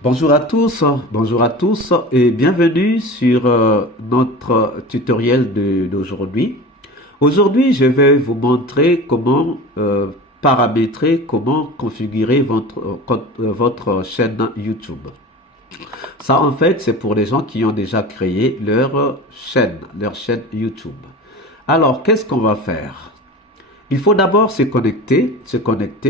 Bonjour à tous et bienvenue sur notre tutoriel d'aujourd'hui. Aujourd'hui, je vais vous montrer comment paramétrer, comment configurer votre chaîne YouTube. Ça, en fait, c'est pour les gens qui ont déjà créé leur chaîne YouTube. Alors, qu'est-ce qu'on va faire? Il faut d'abord se connecter.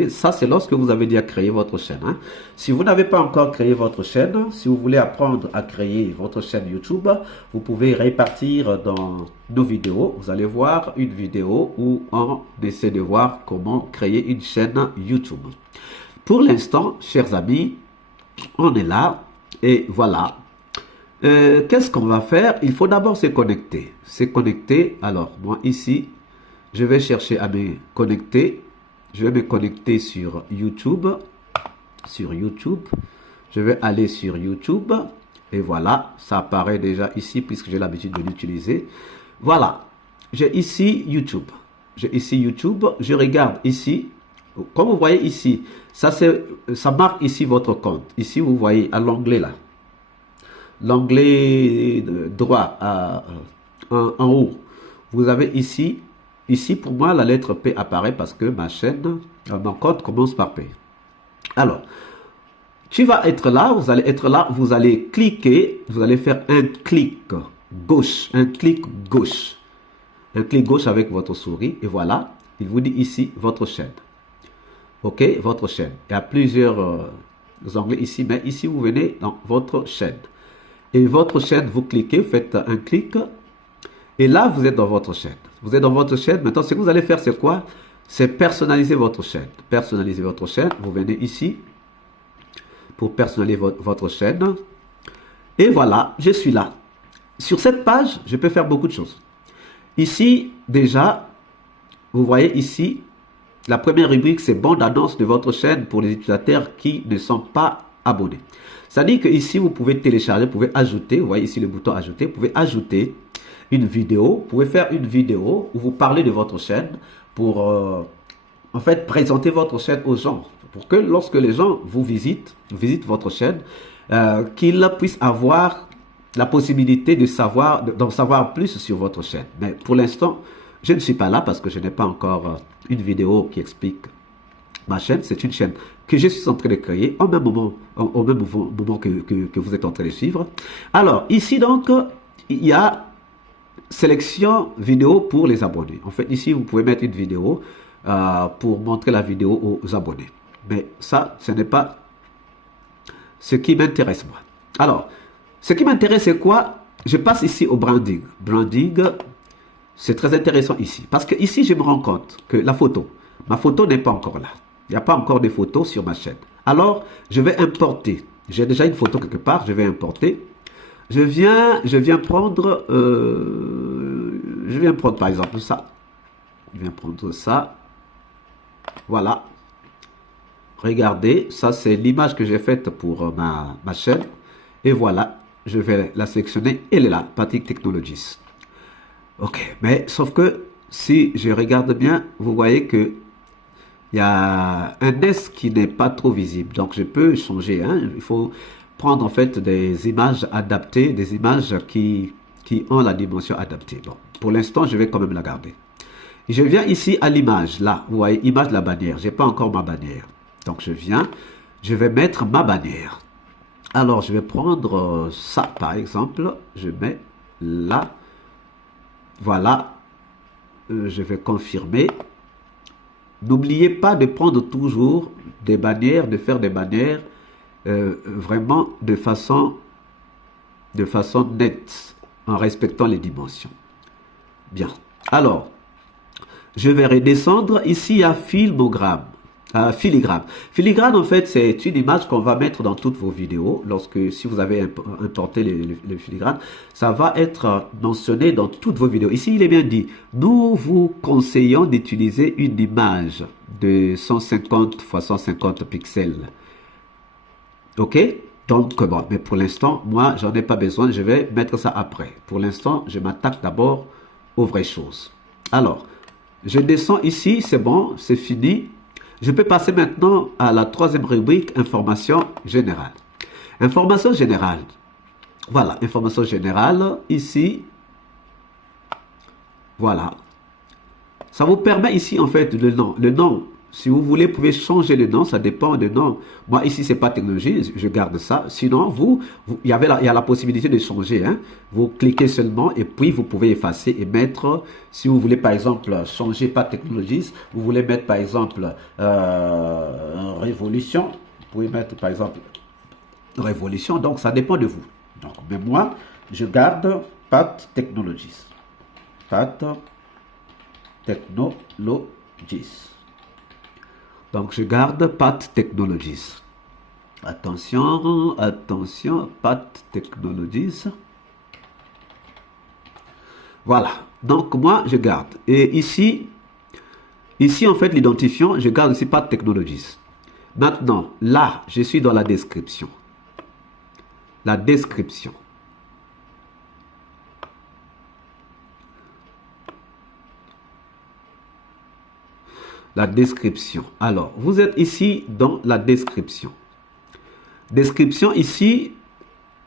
Ça, c'est lorsque vous avez déjà créé votre chaîne, hein. Si vous n'avez pas encore créé votre chaîne, si vous voulez apprendre à créer votre chaîne YouTube, vous pouvez répartir dans nos vidéos. Vous allez voir une vidéo où on essaie de voir comment créer une chaîne YouTube. Pour l'instant, chers amis, on est là et voilà. Qu'est-ce qu'on va faire? Il faut d'abord se connecter. Alors, moi ici, je vais chercher à me connecter. Je vais me connecter sur YouTube. Je vais aller sur YouTube. Et voilà, ça apparaît déjà ici puisque j'ai l'habitude de l'utiliser. Voilà, j'ai ici YouTube. Je regarde ici. Comme vous voyez ici, ça marque ici votre compte. Ici, vous voyez à l'onglet là. L'onglet droit en haut. Vous avez ici. Ici, pour moi, la lettre P apparaît parce que mon compte commence par P. Alors, tu vas être là, vous allez cliquer, vous allez faire un clic gauche, avec votre souris, et voilà, il vous dit ici votre chaîne. Ok, votre chaîne. Il y a plusieurs onglets ici, mais ici, vous venez dans votre chaîne. Et votre chaîne, vous cliquez, vous faites un clic, et là, vous êtes dans votre chaîne. Vous êtes dans votre chaîne. Maintenant, ce que vous allez faire, c'est quoi? C'est personnaliser votre chaîne. Personnaliser votre chaîne. Vous venez ici pour personnaliser votre chaîne. Et voilà, je suis là. Sur cette page, je peux faire beaucoup de choses. Ici, déjà, vous voyez ici, la première rubrique, c'est bande annonce de votre chaîne pour les utilisateurs qui ne sont pas abonnés. C'est-à-dire que ici, vous pouvez télécharger, vous pouvez ajouter. Vous voyez ici le bouton ajouter. Vous pouvez ajouter une vidéo, vous pouvez faire une vidéo où vous parlez de votre chaîne pour en fait présenter votre chaîne aux gens, pour que lorsque les gens visitent votre chaîne, qu'ils puissent avoir la possibilité d'en savoir plus sur votre chaîne. Mais pour l'instant, je ne suis pas là parce que je n'ai pas encore une vidéo qui explique ma chaîne. C'est une chaîne que je suis en train de créer au même moment que vous êtes en train de suivre. Alors ici donc, il y a sélection vidéo pour les abonnés. En fait, ici, vous pouvez mettre une vidéo pour montrer la vidéo aux abonnés. Mais ça, ce n'est pas ce qui m'intéresse, moi. Alors, ce qui m'intéresse, c'est quoi? Je passe ici au branding. Branding, c'est très intéressant ici. Parce que ici, je me rends compte que ma photo n'est pas encore là. Il n'y a pas encore de photos sur ma chaîne. Alors, je vais importer. J'ai déjà une photo quelque part, je vais importer. Je viens prendre par exemple ça. Je viens prendre ça. Voilà. Regardez, ça c'est l'image que j'ai faite pour ma chaîne. Et voilà, je vais la sélectionner. Elle est là, Patrick Technologies. Ok, mais sauf que si je regarde bien, vous voyez que il y a un S qui n'est pas trop visible. Donc je peux changer, hein. Il faut prendre en fait des images adaptées, des images qui ont la dimension adaptée. Bon, pour l'instant, je vais quand même la garder. Et je viens ici à l'image, là, vous voyez, image de la bannière. J'ai pas encore ma bannière. Donc je vais mettre ma bannière. Alors, je vais prendre ça, par exemple. Je mets là. Voilà. Je vais confirmer. N'oubliez pas de prendre toujours des bannières, de faire des bannières vraiment de façon nette, en respectant les dimensions. Bien. Alors, je vais redescendre. Ici, il y a filigrane. Filigrane, en fait, c'est une image qu'on va mettre dans toutes vos vidéos. Si vous avez importé le filigrane, ça va être mentionné dans toutes vos vidéos. Ici, il est bien dit, nous vous conseillons d'utiliser une image de 150 x 150 pixels. Ok? Donc, bon, mais pour l'instant, moi, j'en ai pas besoin. Je vais mettre ça après. Pour l'instant, je m'attaque d'abord aux vraies choses. Alors, je descends ici. C'est bon, c'est fini. Je peux passer maintenant à la troisième rubrique, information générale. Information générale. Voilà, information générale, ici, voilà. Ça vous permet ici, en fait, le nom. Le nom, si vous voulez, vous pouvez changer le nom, ça dépend du nom. Moi, ici, c'est pas technologie, je garde ça. Sinon, il y a la possibilité de changer. Hein. Vous cliquez seulement et puis vous pouvez effacer et mettre, si vous voulez, par exemple, changer pas technologie, vous voulez mettre, par exemple, révolution. Vous pouvez mettre, par exemple, révolution. Donc, ça dépend de vous. Donc, mais moi, je garde Pat Technologies. Pat Technologies. Donc, je garde Pat Technologies. Attention, attention, Pat Technologies. Voilà. Donc, moi, je garde. Et ici, en fait, l'identifiant, je garde ici Pat Technologies. Maintenant, là, je suis dans la description. La description. La description. Alors, vous êtes ici dans la description. Description ici,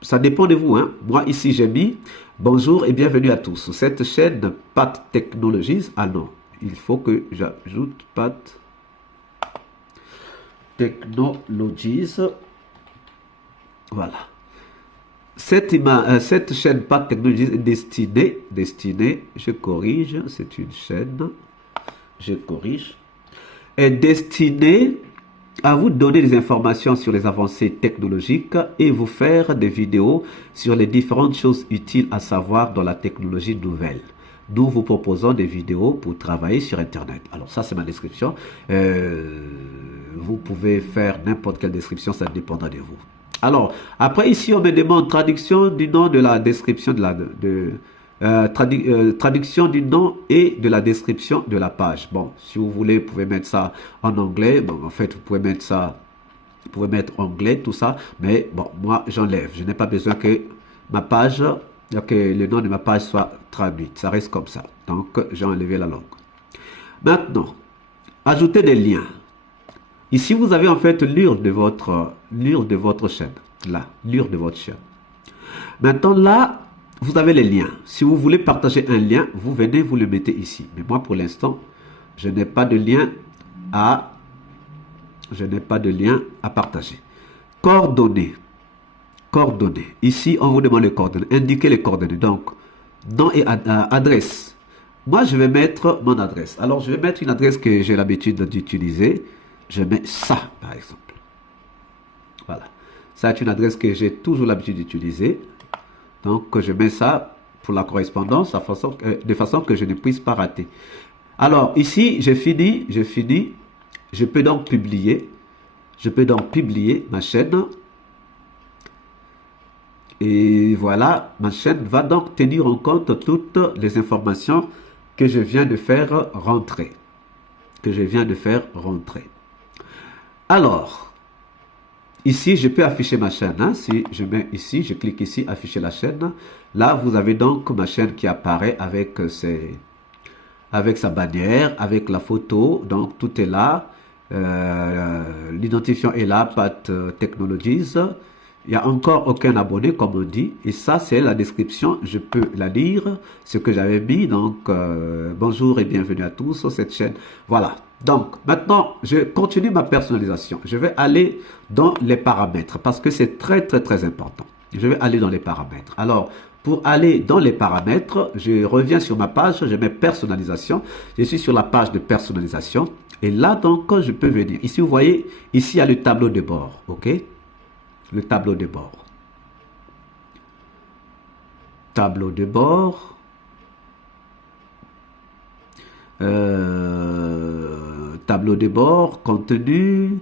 ça dépend de vous. Hein. Moi, ici, j'ai mis « Bonjour et bienvenue à tous. Cette chaîne Pat Technologies ». Ah non, il faut que j'ajoute Pat Technologies. Voilà. Cette chaîne Pat Technologies est destinée, je corrige, c'est une chaîne, je corrige, est destinée à vous donner des informations sur les avancées technologiques et vous faire des vidéos sur les différentes choses utiles à savoir dans la technologie nouvelle. Nous vous proposons des vidéos pour travailler sur Internet. Alors ça, c'est ma description. Vous pouvez faire n'importe quelle description, ça dépendra de vous. Alors, après ici, on me demande traduction du nom de la description traduction du nom et de la description de la page. Bon, si vous voulez, vous pouvez mettre ça en anglais. Bon, en fait, vous pouvez mettre ça, vous pouvez mettre anglais, tout ça. Mais bon, moi, j'enlève. Je n'ai pas besoin que ma page, que le nom de ma page soit traduit. Ça reste comme ça. Donc, j'ai enlevé la langue. Maintenant, ajouter des liens. Ici, vous avez en fait l'URL de votre chaîne. Là, l'URL de votre chaîne. Maintenant, là, vous avez les liens. Si vous voulez partager un lien, vous venez, vous le mettez ici. Mais moi, pour l'instant, je n'ai pas de lien à partager. Coordonnées. Coordonnées. Ici, on vous demande les coordonnées. Indiquez les coordonnées. Donc, nom et adresse. Moi, je vais mettre mon adresse. Alors, je vais mettre une adresse que j'ai l'habitude d'utiliser. Je mets ça, par exemple. Voilà. Ça, c'est une adresse que j'ai toujours l'habitude d'utiliser. Donc, je mets ça pour la correspondance de façon que je ne puisse pas rater. Alors, ici, j'ai fini. Je peux donc publier. Je peux donc publier ma chaîne. Et voilà, ma chaîne va donc tenir en compte toutes les informations que je viens de faire rentrer. Alors, ici, je peux afficher ma chaîne. Hein. Si je mets ici, je clique ici, afficher la chaîne. Là, vous avez donc ma chaîne qui apparaît avec sa bannière, avec la photo. Donc, tout est là. L'identifiant est là, Pat Technologies. Il n'y a encore aucun abonné, comme on dit. Et ça, c'est la description. Je peux la lire, ce que j'avais mis. Donc, bonjour et bienvenue à tous sur cette chaîne. Voilà. Donc, maintenant, je continue ma personnalisation. Je vais aller dans les paramètres parce que c'est très, très, très important. Je vais aller dans les paramètres. Alors, pour aller dans les paramètres, je reviens sur ma page, je mets personnalisation. Je suis sur la page de personnalisation. Et là, donc, je peux venir. Ici, vous voyez, ici, il y a le tableau de bord. OK? Le tableau de bord. Tableau de bord. Tableau de bord, contenu,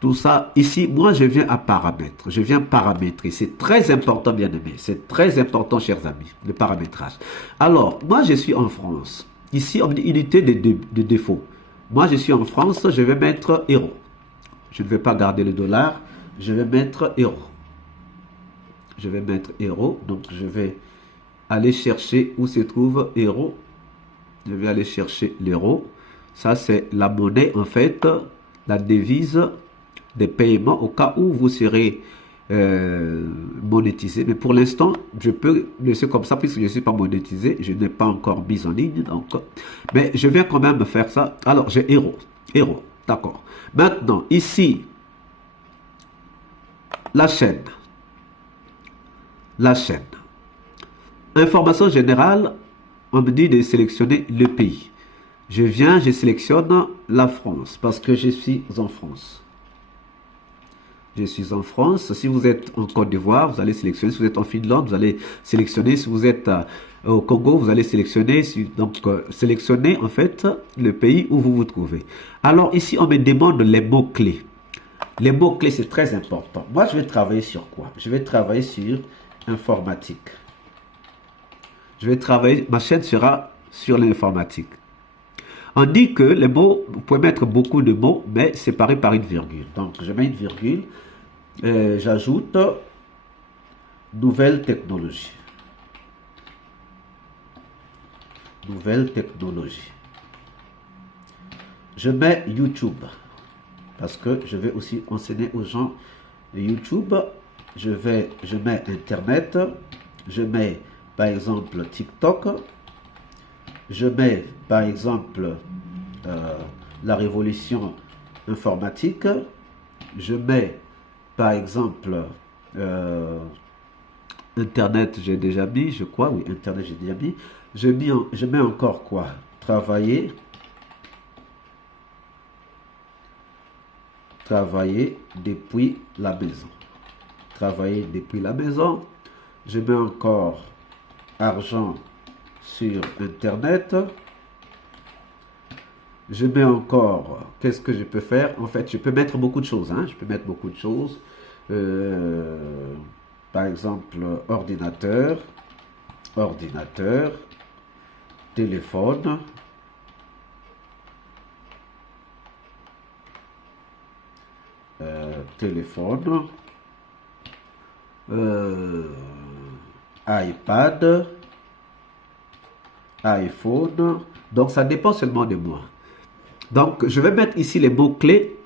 tout ça. Ici, moi, je viens à paramètres. Je viens paramétrer. C'est très important, bien aimé. C'est très important, chers amis, le paramétrage. Alors, moi, je suis en France. Ici, on dit unité de défaut. Moi, je suis en France. Je vais mettre euro. Je ne vais pas garder le dollar. Je vais mettre euro. Je vais mettre euro. Donc, je vais aller chercher où se trouve euro. Je vais aller chercher l'euro. Ça, c'est la monnaie, en fait, la devise des paiements au cas où vous serez monétiser. Mais pour l'instant, je peux laisser comme ça puisque je ne suis pas monétisé. Je n'ai pas encore mis en ligne. Donc, mais je vais quand même faire ça. Alors, j'ai héros. Héros. D'accord. Maintenant, ici, la chaîne. La chaîne. Information générale, on me dit de sélectionner le pays. Je viens, je sélectionne la France parce que je suis en France. Je suis en France. Si vous êtes en Côte d'Ivoire, vous allez sélectionner. Si vous êtes en Finlande, vous allez sélectionner. Si vous êtes au Congo, vous allez sélectionner. Donc, sélectionnez en fait le pays où vous vous trouvez. Alors ici, on me demande les mots-clés. Les mots-clés, c'est très important. Moi, je vais travailler sur quoi? Je vais travailler sur informatique. Je vais travailler, ma chaîne sera sur l'informatique. On dit que les mots, vous pouvez mettre beaucoup de mots, mais séparés par une virgule. Donc, je mets une virgule, j'ajoute nouvelle technologie. Nouvelle technologie. Je mets YouTube, parce que je vais aussi enseigner aux gens YouTube. Je mets Internet, je mets par exemple TikTok, je mets par exemple la révolution informatique, je mets par exemple Internet, j'ai déjà mis, je crois, oui, Internet j'ai déjà mis, je mets encore quoi? Travailler depuis la maison. Travailler depuis la maison. Je mets encore argent sur Internet. Je mets encore, qu'est-ce que je peux faire? En fait, je peux mettre beaucoup de choses. Hein? Je peux mettre beaucoup de choses. Par exemple, ordinateur, téléphone, iPad, iPhone. Donc, ça dépend seulement de moi. Donc, je vais mettre ici les mots-clés,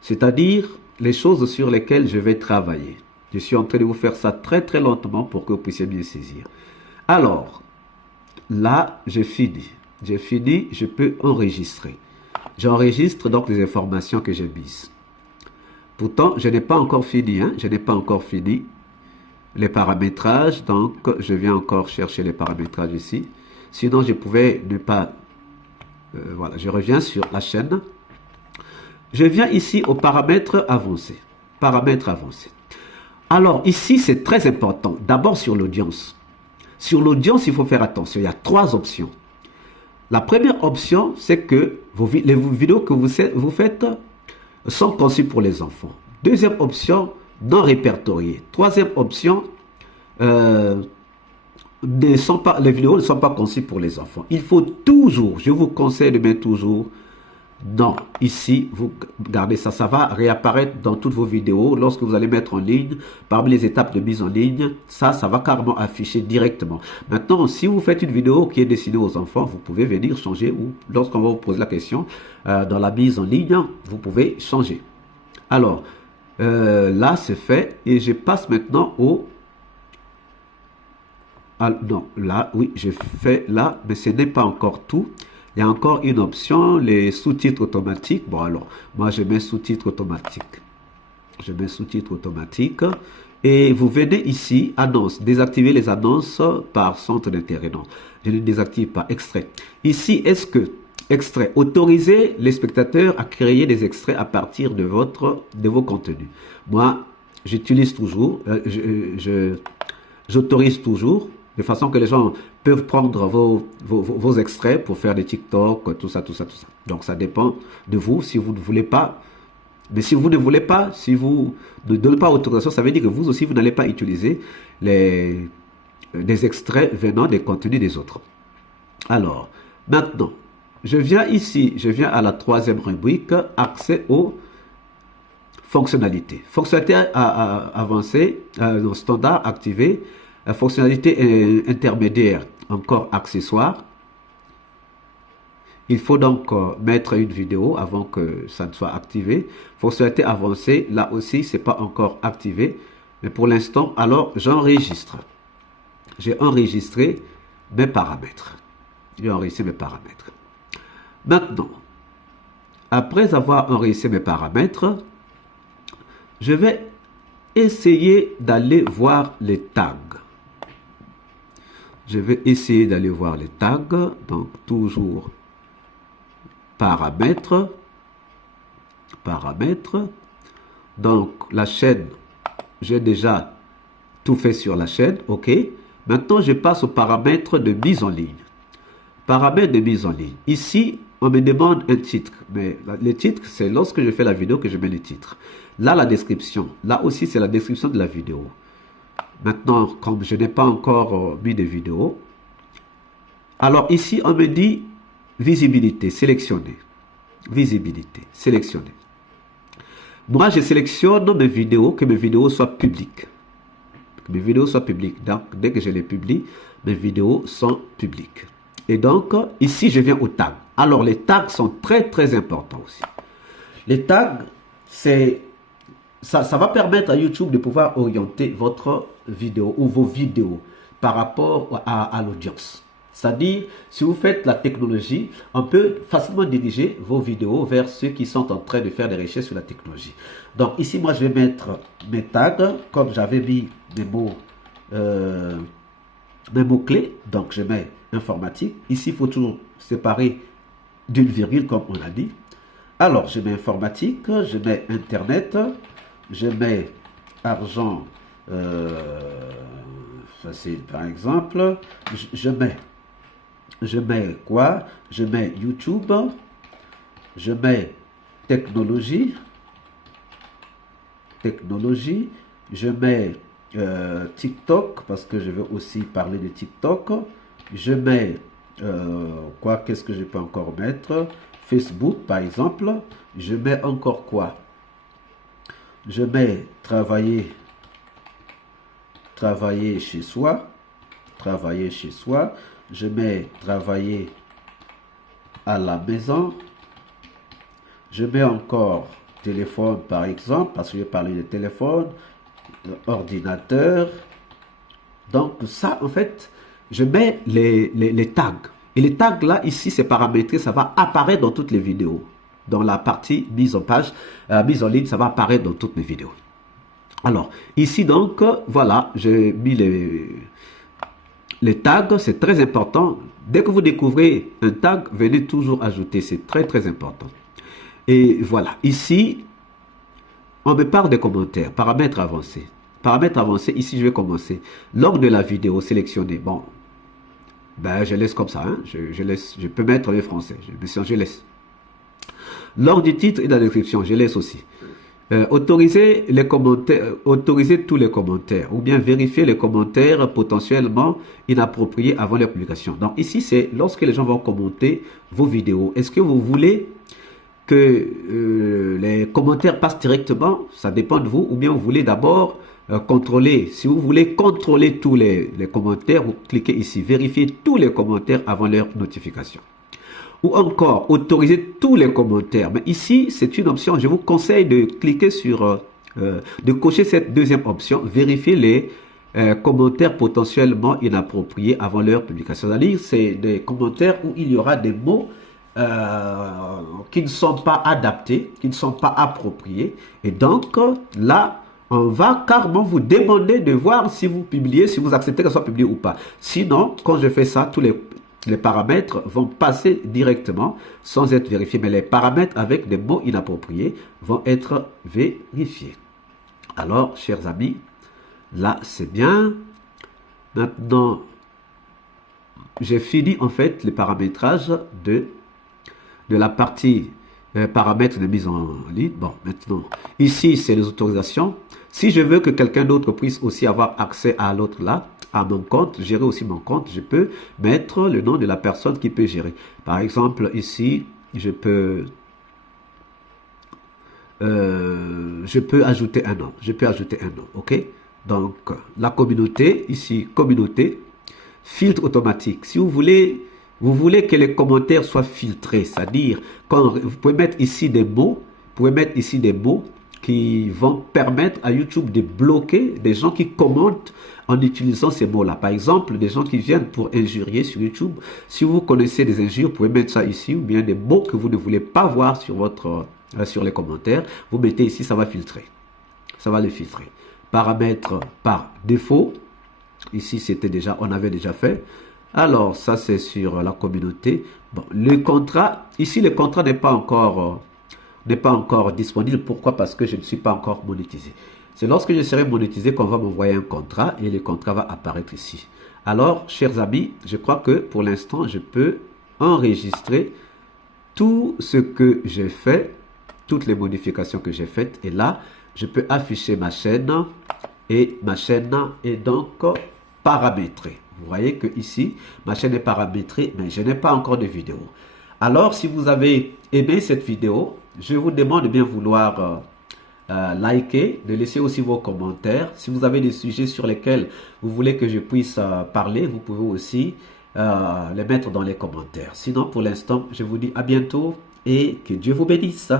c'est-à-dire les choses sur lesquelles je vais travailler. Je suis en train de vous faire ça très très lentement pour que vous puissiez bien saisir. Alors, là, j'ai fini. J'ai fini, je peux enregistrer. J'enregistre donc les informations que j'ai mises. Pourtant, je n'ai pas encore fini. Hein? Je n'ai pas encore fini les paramétrages. Donc, je viens encore chercher les paramétrages ici. Sinon, je pouvais ne pas... voilà, je reviens sur la chaîne. Je viens ici aux paramètres avancés. Paramètres avancés. Alors, ici, c'est très important. D'abord, sur l'audience. Sur l'audience, il faut faire attention. Il y a 3 options. La première option, c'est que les vidéos que vous faites sont conçues pour les enfants. Deuxième option, non répertoriées. Troisième option, les vidéos ne sont pas conçues pour les enfants. Il faut toujours, je vous conseille de mettre toujours non. Ici, vous gardez ça, ça va réapparaître dans toutes vos vidéos. Lorsque vous allez mettre en ligne, parmi les étapes de mise en ligne, ça va carrément afficher directement. Maintenant, si vous faites une vidéo qui est destinée aux enfants, vous pouvez venir changer ou lorsqu'on va vous poser la question, dans la mise en ligne, vous pouvez changer. Alors, là, c'est fait et je passe maintenant au... Ah, non, là, oui, j'ai fait là, mais ce n'est pas encore tout. Il y a encore une option, les sous-titres automatiques. Bon, alors, moi, je mets sous-titres automatiques. Je mets sous-titres automatiques. Et vous venez ici, annonce, désactiver les annonces par centre d'intérêt. Non, je ne désactive pas. Extrait. Ici, est-ce que, extrait, autorisez les spectateurs à créer des extraits à partir de vos contenus. Moi, j'utilise toujours, j'autorise toujours, de façon que les gens peuvent prendre vos extraits pour faire des TikTok, tout ça, tout ça, tout ça. Donc, ça dépend de vous, si vous ne voulez pas. Mais si vous ne voulez pas, si vous ne donnez pas autorisation, ça veut dire que vous aussi, vous n'allez pas utiliser des extraits venant des contenus des autres. Alors, maintenant, je viens ici, je viens à la 3e rubrique, accès aux fonctionnalités. Fonctionnalités avancées, standard activé. Fonctionnalité intermédiaire, encore accessoire. Il faut donc mettre une vidéo avant que ça ne soit activé. Fonctionnalité avancée, là aussi, c'est pas encore activé. Mais pour l'instant, alors, j'enregistre. J'ai enregistré mes paramètres. J'ai enregistré mes paramètres. Maintenant, après avoir enregistré mes paramètres, je vais essayer d'aller voir les tags. Je vais essayer d'aller voir les tags. Donc, toujours paramètres. Paramètres. Donc, la chaîne, j'ai déjà tout fait sur la chaîne. OK. Maintenant, je passe aux paramètres de mise en ligne. Paramètres de mise en ligne. Ici, on me demande un titre. Mais le titre, c'est lorsque je fais la vidéo que je mets le titre. Là, la description. Là aussi, c'est la description de la vidéo. Maintenant, comme je n'ai pas encore mis de vidéo, alors ici, on me dit visibilité, sélectionner. Visibilité, sélectionner. Moi, je sélectionne mes vidéos, que mes vidéos soient publiques. Que mes vidéos soient publiques. Donc, dès que je les publie, mes vidéos sont publiques. Et donc, ici, je viens aux tags. Alors, les tags sont très, très importants aussi. Les tags, ça va permettre à YouTube de pouvoir orienter votre vidéo ou vos vidéos par rapport à l'audience. C'est-à-dire, si vous faites la technologie, on peut facilement diriger vos vidéos vers ceux qui sont en train de faire des recherches sur la technologie. Donc ici, moi, je vais mettre mes tags, comme j'avais mis mes mots-clés. Donc, je mets informatique. Ici, il faut toujours séparer d'une virgule, comme on a dit. Alors, je mets informatique, je mets Internet, je mets argent, facile par exemple, je mets quoi? Je mets YouTube, je mets technologie, je mets TikTok, parce que je veux aussi parler de TikTok, je mets quoi? Qu'est-ce que je peux encore mettre? Facebook par exemple, je mets encore quoi? Je mets travailler chez soi, je mets travailler à la maison, je mets encore téléphone par exemple, parce que je parlais de téléphone, ordinateur. Donc ça en fait, je mets les tags. Et les tags là, ici c'est paramétré, ça va apparaître dans toutes les vidéos. Dans la partie mise en page, mise en ligne, ça va apparaître dans toutes mes vidéos. Alors, ici donc, voilà, j'ai mis les tags, c'est très important. Dès que vous découvrez un tag, venez toujours ajouter, c'est très très important. Et voilà, ici, on me parle des commentaires, paramètres avancés. Paramètres avancés, ici je vais commencer. Lors de la vidéo sélectionnée, bon, ben je laisse comme ça, hein, je peux mettre les français, je laisse. Lors du titre et de la description, je laisse aussi. Autoriser les commentaires, autoriser tous les commentaires ou bien vérifier les commentaires potentiellement inappropriés avant leur publication. Donc ici, c'est lorsque les gens vont commenter vos vidéos. Est-ce que vous voulez que les commentaires passent directement? Ça dépend de vous. Ou bien vous voulez d'abord contrôler. Si vous voulez contrôler tous les commentaires, vous cliquez ici, vérifier tous les commentaires avant leur notification. Ou encore, autoriser tous les commentaires. Mais ici, c'est une option. Je vous conseille de cliquer sur, de cocher cette deuxième option, vérifier les commentaires potentiellement inappropriés avant leur publication. C'est-à-dire, c'est des commentaires où il y aura des mots qui ne sont pas adaptés, qui ne sont pas appropriés. Et donc, là, on va carrément vous demander de voir si vous publiez, si vous acceptez que ça soit publié ou pas. Sinon, quand je fais ça, tous les paramètres vont passer directement sans être vérifiés. Mais les paramètres avec des mots inappropriés vont être vérifiés. Alors, chers amis, là, c'est bien. Maintenant, j'ai fini en fait le paramétrage de la partie paramètres de mise en ligne. Bon, maintenant, ici, c'est les autorisations. Si je veux que quelqu'un d'autre puisse aussi avoir accès à l'autre là, à mon compte, gérer aussi mon compte, je peux mettre le nom de la personne qui peut gérer. Par exemple, ici, je peux ajouter un nom. OK? Donc, la communauté, ici, communauté, filtre automatique. Si vous voulez que les commentaires soient filtrés, c'est-à-dire, quand vous pouvez mettre ici des mots, qui vont permettre à YouTube de bloquer des gens qui commentent en utilisant ces mots-là. Par exemple, des gens qui viennent pour injurier sur YouTube. Si vous connaissez des injures, vous pouvez mettre ça ici, ou bien des mots que vous ne voulez pas voir sur votre, sur les commentaires. Vous mettez ici, ça va filtrer. Ça va les filtrer. Paramètres par défaut. Ici, c'était déjà, on avait déjà fait. Alors, ça, c'est sur la communauté. Bon, le contrat, ici, le contrat n'est pas encore disponible. Pourquoi? Parce que je ne suis pas encore monétisé. C'est lorsque je serai monétisé qu'on va m'envoyer un contrat et le contrat va apparaître ici. Alors, chers amis, je crois que pour l'instant, je peux enregistrer tout ce que j'ai fait, toutes les modifications que j'ai faites. Et là, je peux afficher ma chaîne et ma chaîne est donc paramétrée. Vous voyez que ici, ma chaîne est paramétrée, mais je n'ai pas encore de vidéo. Alors, si vous avez aimé cette vidéo, je vous demande de bien vouloir liker, de laisser aussi vos commentaires. Si vous avez des sujets sur lesquels vous voulez que je puisse parler, vous pouvez aussi les mettre dans les commentaires. Sinon, pour l'instant, je vous dis à bientôt et que Dieu vous bénisse.